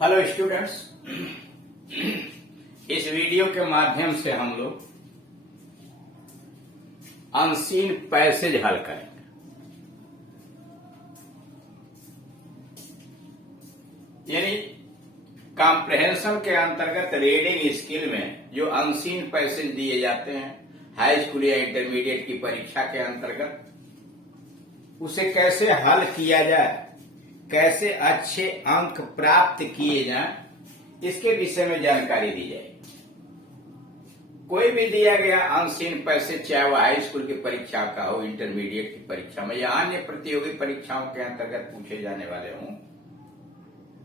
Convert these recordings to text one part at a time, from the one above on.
Hello students, इस video के माध्यम से हम लोग अनसीन पैसेज हल करेंगे। यानी कॉम्प्रहेंशन के अंतर्गत रीडिंग स्किल में जो अनसीन पैसेज दिए जाते हैं हाई स्कूल या इंटरमीडिएट की परीक्षा के अंतर्गत, उसे कैसे हल किया जाए, कैसे अच्छे अंक प्राप्त किए जाएं, इसके विषय में जानकारी दी जाएगी। कोई भी दिया गया अनसीन पैसेज, चाहे वह हाई स्कूल की परीक्षा का हो, इंटरमीडिएट की परीक्षा में या अन्य प्रतियोगी परीक्षाओं के अंतर्गत पूछे जाने वाले हों,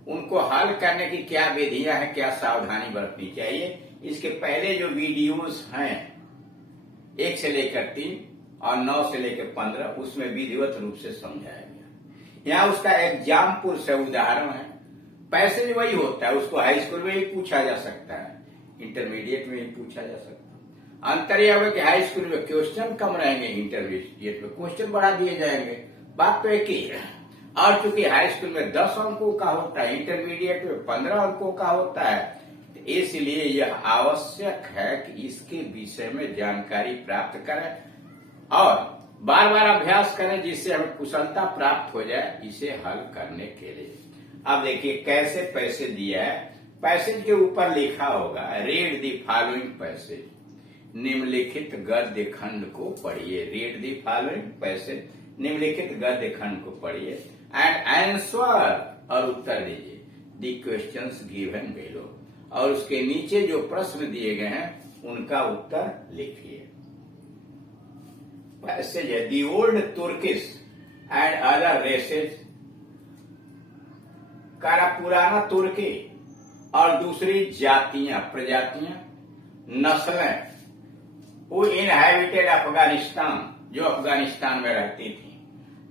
उनको हल करने की क्या विधियां हैं, क्या सावधानी बरतनी चाहिए, इसके पहले जो वीडियोस हैं 1 से लेकर 3 और 9 से लेकर 15, उसमें विधिवत रूप से समझाया गया। यहाँ उसका एग्जाम्पल से उदाहरण है। पैसेज वही होता है, उसको हाई स्कूल में ही पूछा जा सकता है, इंटरमीडिएट में ही पूछा जा सकता है। अंतर यह है कि हाई स्कूल में क्वेश्चन कम रहेंगे, इंटरमीडिएट में क्वेश्चन बढ़ा दिए जाएंगे। बात तो एक ही है। और चूंकि हाई स्कूल में 10 अंकों का होता है, इंटरमीडिएट में 15 अंकों का होता है, तो इसलिए यह आवश्यक है कि इसके विषय में जानकारी प्राप्त करें और बार बार अभ्यास करें, जिससे हमें कुशलता प्राप्त हो जाए इसे हल करने के लिए। अब देखिए कैसे पैसेज दिया है। पैसेज के ऊपर लिखा होगा रीड द फॉलोइंग पैसेज, निम्नलिखित गद्य खंड को पढ़िए। रीड द फॉलोइंग पैसेज, निम्नलिखित गद्य खंड को पढ़िए एंड आंसर, और उत्तर दीजिए द क्वेश्चंस गिवन बिलो, और उसके नीचे जो प्रश्न दिए गए हैं उनका उत्तर लिखिए। पैसेज है दी old Turkish and other races, पुराना तुर्की और दूसरी जातियां, प्रजातियां, नस्लें, वो इनहैबिटेड अफगानिस्तान, जो अफगानिस्तान में रहती थी,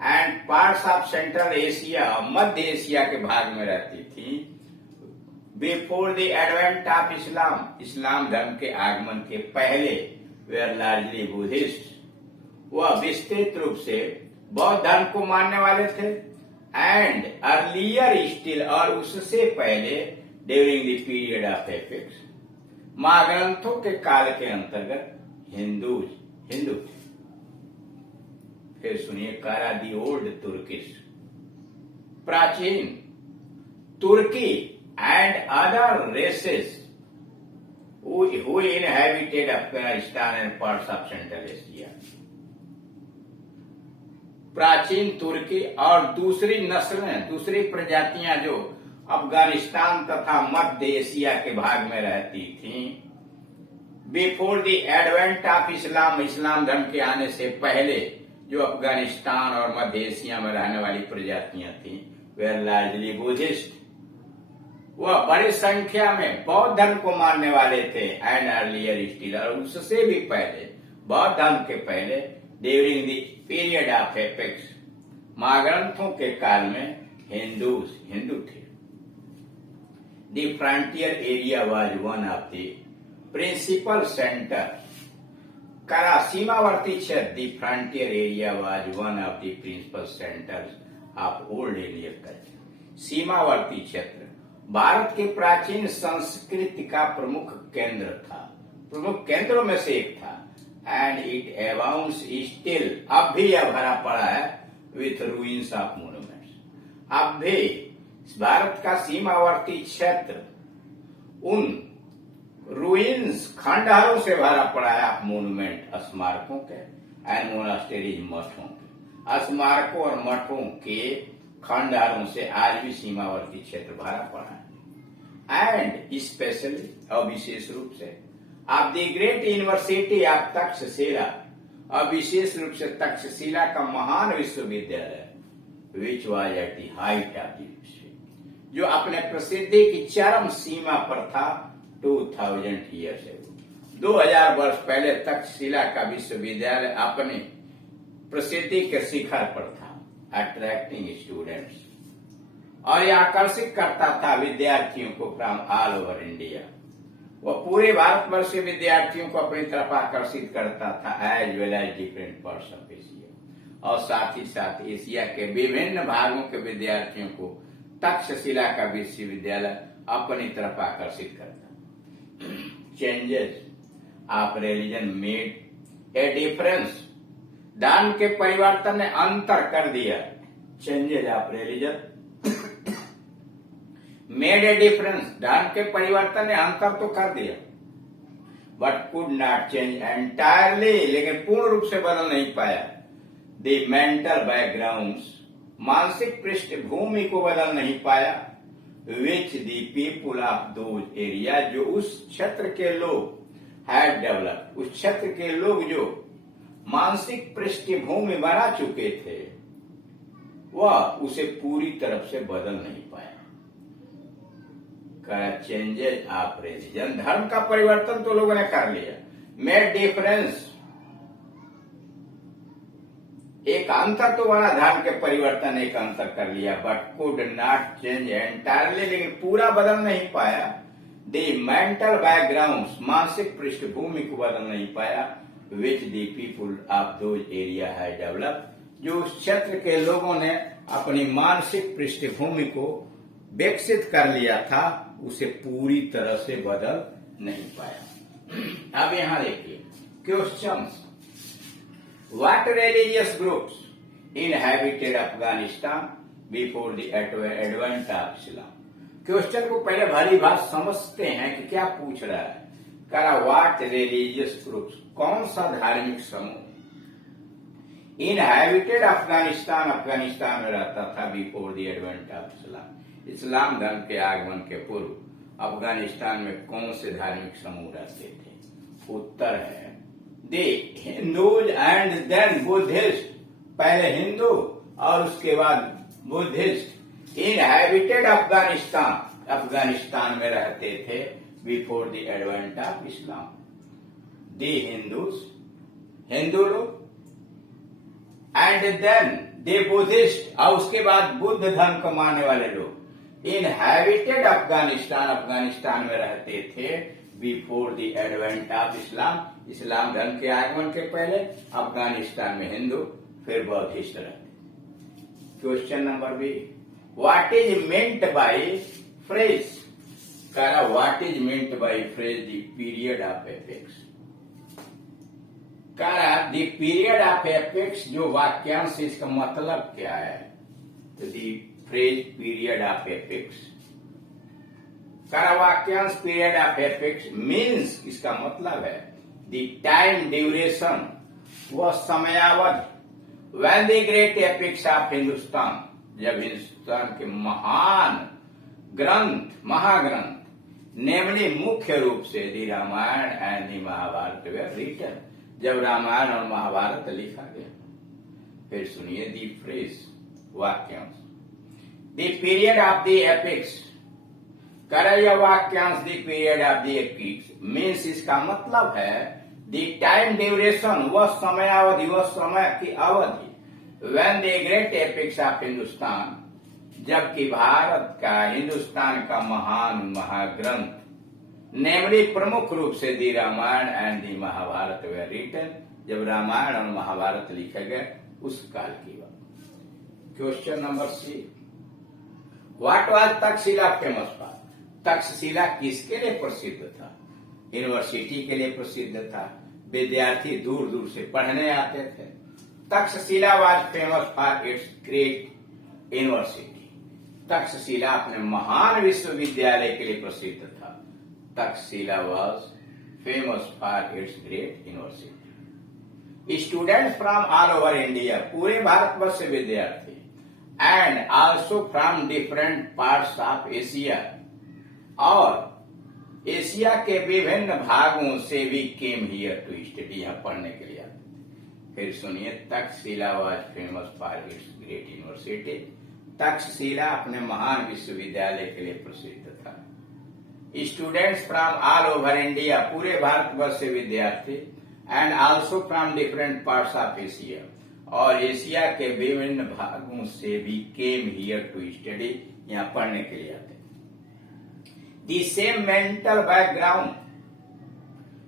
and parts of central Asia, मध्य एशिया के भाग में रहती थी, before the advent of Islam, इस्लाम धर्म के आगमन के पहले, वेयर लार्जली बुद्धिस्ट, वह विस्तृत रूप से बौद्ध धर्म को मानने वाले थे, एंड अर्लियर स्टिल, और उससे पहले during the period of epics, महाग्रंथों के काल के अंतर्गत हिंदू थे। फिर सुनिए कारा दी ओल्ड तुर्किश, प्राचीन तुर्की and other races who inhabited Afghanistan and parts of Central Asia, प्राचीन तुर्की और दूसरी नस्लें, दूसरी प्रजातियां जो अफगानिस्तान तथा मध्य एशिया के भाग में रहती थीं, before the advent of Islam, इस्लाम धर्म के आने से पहले जो अफगानिस्तान और मध्य एशिया में रहने वाली प्रजातियां थीं, वे लार्जली बुद्धिस्ट, वह बड़ी संख्या में बौद्ध धर्म को मानने वाले थे, एंड अर्लियर स्टिल, और उससे भी पहले, बौद्ध धर्म के पहले, during the period of epics, महाग्रंथों के काल में हिंदू थे। The frontier area was one of the principal centre, सीमावर्ती क्षेत्र, the frontier area was one of the principal centres of old Indian culture, सीमावर्ती क्षेत्र भारत के प्राचीन संस्कृति का प्रमुख केंद्र था, प्रमुख केंद्रों में से एक था, एंड इट अबाउंड्स स्टिल, अब भी यह भरा पड़ा है, विथ रूइंस ऑफ मोन्यूमेंट्स, अब भी भारत का सीमावर्ती क्षेत्र उन रूइंस, खंडहरों से भरा पड़ा है, ऑफ मोन्यूमेंट, स्मारकों के, एंड मोनास्टेरीज, मठों के, स्मारकों और मठों के खंडहरों से आज भी सीमावर्ती क्षेत्र भरा पड़ा है। एंड स्पेशली, और विशेष रूप से, of the great university of Takshashila, और विशेष रूप से तक्षशिला का महान विश्वविद्यालय, which was at the height of the, जो अपने प्रसिद्धि की चरम सीमा पर था 2000 ईयर्स एगो, 2000 वर्ष पहले तक्षशिला का विश्वविद्यालय अपने प्रसिद्धि के शिखर पर था, अट्रैक्टिंग स्टूडेंट्स, और यह आकर्षित करता था विद्यार्थियों को फ्रॉम ऑल ओवर इंडिया, वह पूरे भारतवर्ष के विद्यार्थियों को अपनी तरफ आकर्षित करता था, as well as different parts of Asia, और साथ ही साथ एशिया के विभिन्न भागों के विद्यार्थियों को तक्षशिला का विश्वविद्यालय अपनी तरफ आकर्षित करता। Changes of religion made a difference, धर्म के परिवर्तन ने अंतर कर दिया। Changes of religion made a difference, धर्म के परिवर्तन ने अंतर तो कर दिया, but could not change entirely, लेकिन पूर्ण रूप से बदल नहीं पाया। द मेंटल बैकग्राउंड्स, मानसिक पृष्ठभूमि को बदल नहीं पाया। Which the people of those area, जो उस क्षेत्र के लोग हैड डेवलप, उस क्षेत्र के लोग जो मानसिक पृष्ठभूमि बना चुके थे, वह उसे पूरी तरफ से बदल नहीं पाया। चेंजेस ऑफ रिलीजन, धर्म का परिवर्तन तो लोगों ने कर लिया। मेड डिफरेंस, एक अंतर तो बना, धर्म के परिवर्तन एक अंतर कर लिया, but could not change entirely, लेकिन पूरा बदल नहीं पाया। द मेंटल बैकग्राउंड्स, मानसिक पृष्ठभूमि को बदल नहीं पाया। Which the people of those area है डेवलप, जो उस क्षेत्र के लोगों ने अपनी मानसिक पृष्ठभूमि को विकसित कर लिया था, उसे पूरी तरह से बदल नहीं पाया। अब यहां देखिए questions. What religious groups inhabited Afghanistan before the advent of Islam. Question को पहले भली बात समझते हैं कि क्या पूछ रहा है। कह रहा व्हाट रिलीजियस ग्रुप्स, कौन सा धार्मिक समूह इनहैबिटेड अफगानिस्तान, अफगानिस्तान में रहता था before the advent of Islam, इस्लाम धर्म के आगमन के पूर्व अफगानिस्तान में कौन से धार्मिक समूह रहते थे। उत्तर है the Hindus and then Buddhist, पहले हिंदू और उसके बाद बुद्धिस्ट। इनहैबिटेड अफगानिस्तान, अफगानिस्तान में रहते थे before the advent of Islam. The Hindus, Hindu लोग, एंड देन द बुद्धिस्ट, और उसके बाद बुद्ध धर्म को मानने वाले लोग। इनहैबिटेड अफगानिस्तान, अफगानिस्तान में रहते थे before the advent of Islam, इस्लाम धर्म के आगमन के पहले अफगानिस्तान में हिंदू फिर बौद्धिस्ट रहते। Question number B, what is meant by phrase. कह रहा what is meant by phrase the period of epics. कह रहा द पीरियड ऑफ एपेक्स, जो वाक्यांश, इसका मतलब क्या है। तो the phrase period of epics, कह रहा वाक्यांश पीरियड ऑफ एपेक्स मीन्स, इसका मतलब है द टाइम ड्यूरेशन, वह समयावधि, when the great epics of Hindustan, जब हिंदुस्तान के महान ग्रंथ, महाग्रंथ, नेमली मुख्य रूप से the Ramayana and the Mahabharata were written, जब रामायण और महाभारत लिखा गया। फिर सुनिए दी फ्रेज, वाक्यांश। The period of the epics, कर वाक्यांश the period of the epics means, इसका मतलब है द टाइम ड्यूरेशन, वह समयावधि, वह समय की अवधि, when the great epics of Hindustan, जबकि भारत का, हिंदुस्तान का महान महाग्रंथ, नेमली प्रमुख रूप से the Ramayana and the Mahabharata were written, जब रामायण और महाभारत लिखे गए उस काल की बात। Question number C, what was Taxila famous for. Taxila किसके लिए प्रसिद्ध था। यूनिवर्सिटी के लिए प्रसिद्ध था, विद्यार्थी दूर दूर से पढ़ने आते थे। Takshashila was famous for its great university, Takshashila अपने महान विश्वविद्यालय के लिए प्रसिद्ध था। Takshashila was famous for its great university. Students from all over India, पूरे भारतवर्ष से विद्यार्थी, and also from different parts of Asia, और एशिया के विभिन्न भागों से भी came here to study, यहाँ पढ़ने के लिए आते। फिर सुनिए, Takshashila was famous for its great university, Takshashila अपने महान विश्वविद्यालय के लिए प्रसिद्ध था। Students from all over India, पूरे भारतवर्ष से विद्यार्थी, and also from different parts of Asia, और एशिया के विभिन्न भागों से भी केम हियर टू स्टडी, यहाँ पढ़ने के लिए आते। दी सेम मेंटल बैकग्राउंड,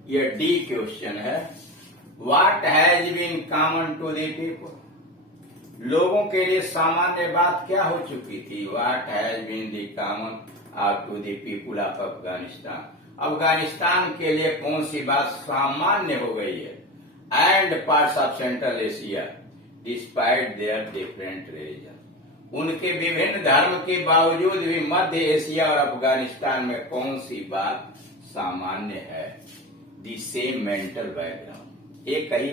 ये डी क्वेश्चन है। What has been common to the people, लोगों के लिए सामान्य बात क्या हो चुकी थी। What has been the common to the people of Afghanistan. Afghanistan के लिए कौन सी बात सामान्य हो गई है? And parts of central Asia despite their different religion. उनके विभिन्न धर्म के बावजूद भी मध्य एशिया और अफगानिस्तान में कौन सी बात सामान्य है? द सेम मेंटल बैकग्राउंड, एक ही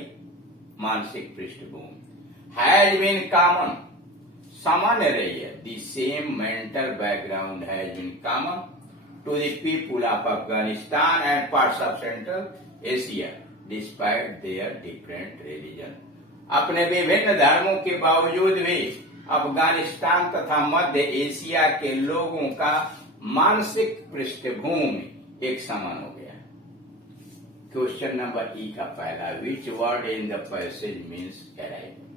मानसिक पृष्ठभूमि। हैज बीन कॉमन, सामान्य रही है। The same mental background has been common to the people of Afghanistan and parts of central Asia despite their different religion. अपने विभिन्न धर्मों के बावजूद भी अफगानिस्तान तथा मध्य एशिया के लोगों का मानसिक पृष्ठभूमि एक समान हो गया। क्वेश्चन नंबर ई का पहला, which word in the passage means arrival.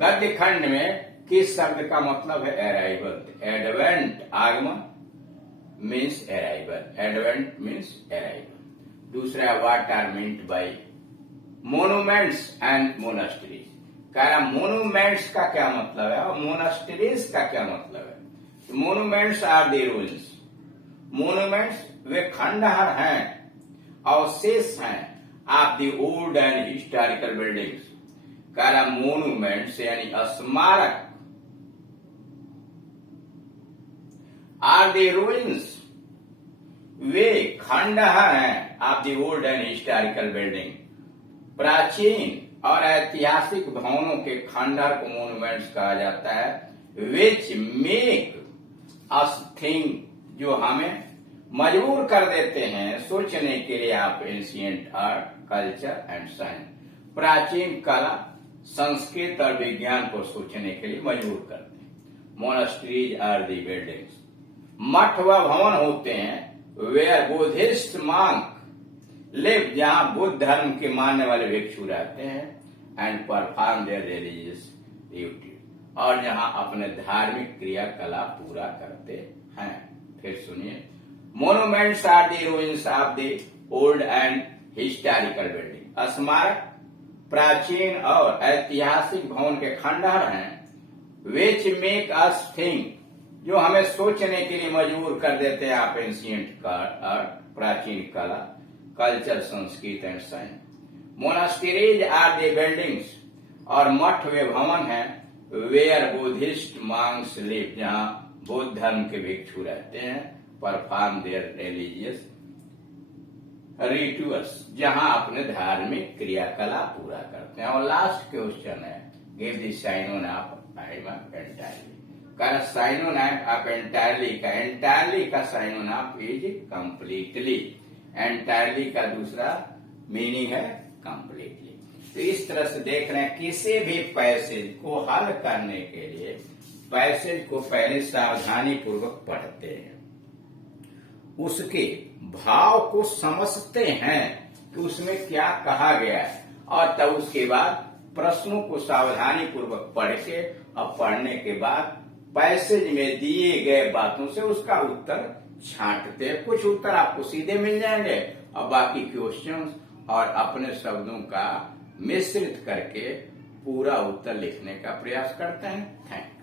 गद्य खंड में किस शब्द का मतलब है अराइवल? एडवेंट, आगमन means arrival, advent means arrival. दूसरा, what are meant by monuments and monasteries. कह रहा मोनूमेंट्स का क्या मतलब है और मोनास्ट्रीज का क्या मतलब है? Monuments are the ruins. Monuments वे खंडहर हैं, अवशेष हैं of the old and historical buildings. कह रहा मोनूमेंट्स यानी स्मारक आर द रूइंस, वे खंडहर हैं of the old and historical building. प्राचीन और ऐतिहासिक भवनों के खंडहर को मोन्यूमेंट्स कहा जाता है। विच मेक अस थिंक, जो हमें मजबूर कर देते हैं सोचने के लिए आप ancient art, culture and science. प्राचीन कला, संस्कृत और विज्ञान को सोचने के लिए मजबूर करते हैं। Monasteries are the buildings. मठ व भवन होते हैं वेयर बुद्धिस्ट मॉन्क लिव, जहां बुद्ध धर्म के मानने वाले भिक्षु रहते हैं, and perform there religious duty, और जहां अपने धार्मिक क्रियाकलाप पूरा करते हैं। फिर सुनिए, monuments are the ruins of the old and historical building. स्मारक प्राचीन और ऐतिहासिक भवन के खंडहर हैं। विच मेक अस थिंक, जो हमें सोचने के लिए मजबूर कर देते हैं आप एंशिएंट आर्ट, प्राचीन कला, कल्चर, संस्कृत and science. Monasteries are the buildings, और मठ वे भवन हैं वेयर बुद्धिस्ट मॉन्क्स लिव, जहां बौद्ध धर्म के भिक्षु रहते हैं। परफॉर्म देयर रिलीजियस रिचुअल्स, जहां अपने धार्मिक क्रियाकलाप पूरा करते हैं। और लास्ट क्वेश्चन है, give the synonym of entirely. का साइनोनिम ऑफ एंटायरली का साइनोनिम इज कंप्लीटली। एंटायरली का दूसरा मीनिंग है कंप्लीटली। तो इस तरह से देख रहे हैं, किसी भी पैसेज को हल करने के लिए पैसेज को पहले सावधानी पूर्वक पढ़ते हैं, उसके भाव को समझते हैं कि उसमें क्या कहा गया है, और तब उसके बाद प्रश्नों को सावधानी पूर्वक पढ़ के और पढ़ने के बाद पैसेज में दिए गए बातों से उसका उत्तर छांटते हैं। कुछ उत्तर आपको सीधे मिल जाएंगे और बाकी क्वेश्चंस और अपने शब्दों का मिश्रित करके पूरा उत्तर लिखने का प्रयास करते हैं। Thank you.